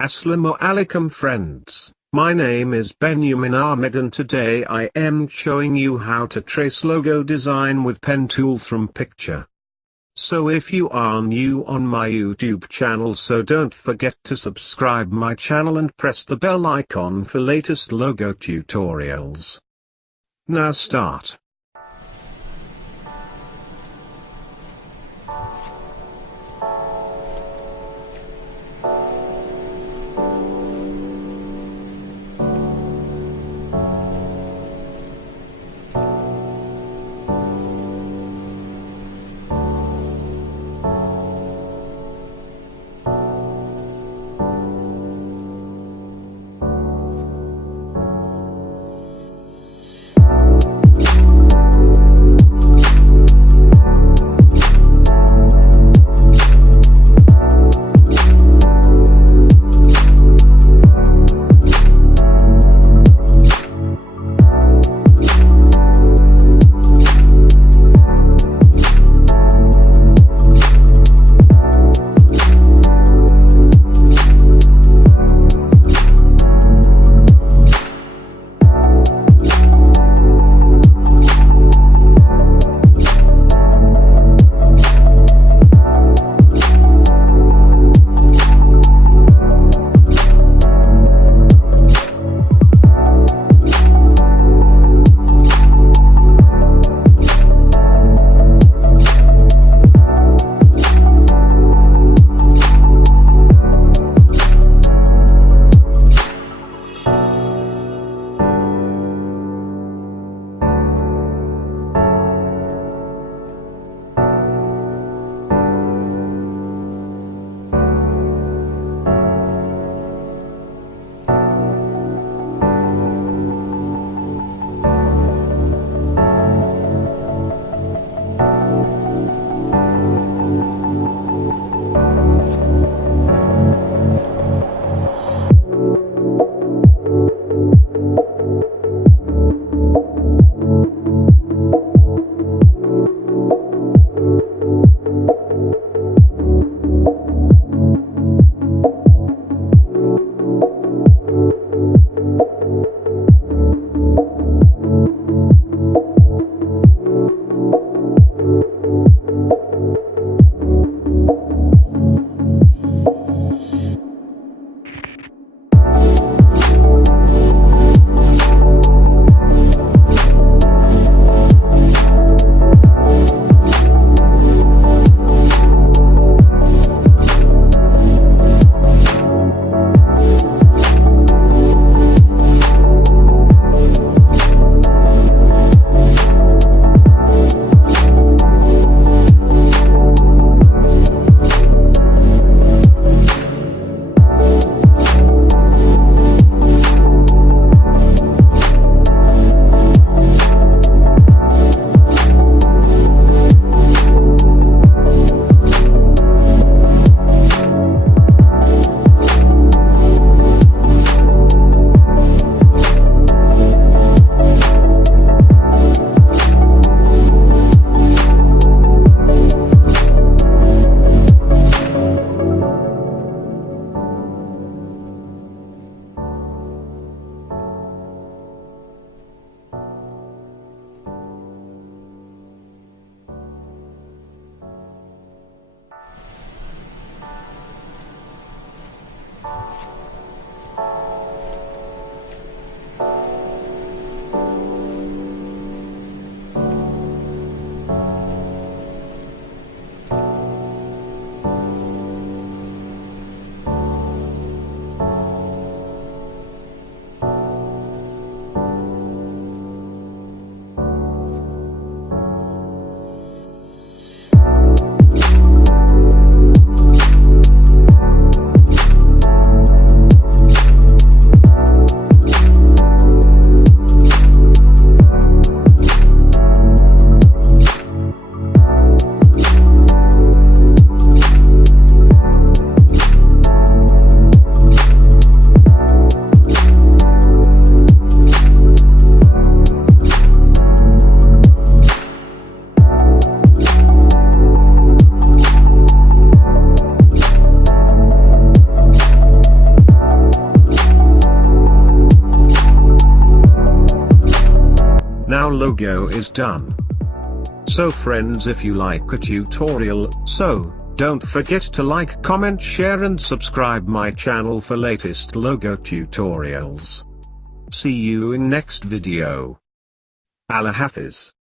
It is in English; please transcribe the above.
Assalamu alaikum friends, my name is Benjamin Ahmed and today I am showing you how to trace logo design with pen tool from picture. So if you are new on my YouTube channel, so don't forget to subscribe my channel and press the bell icon for latest logo tutorials. Now start. logo is done. So friends, if you like a tutorial, don't forget to like, comment, share and subscribe my channel for latest logo tutorials. See you in next video. Allah Hafiz.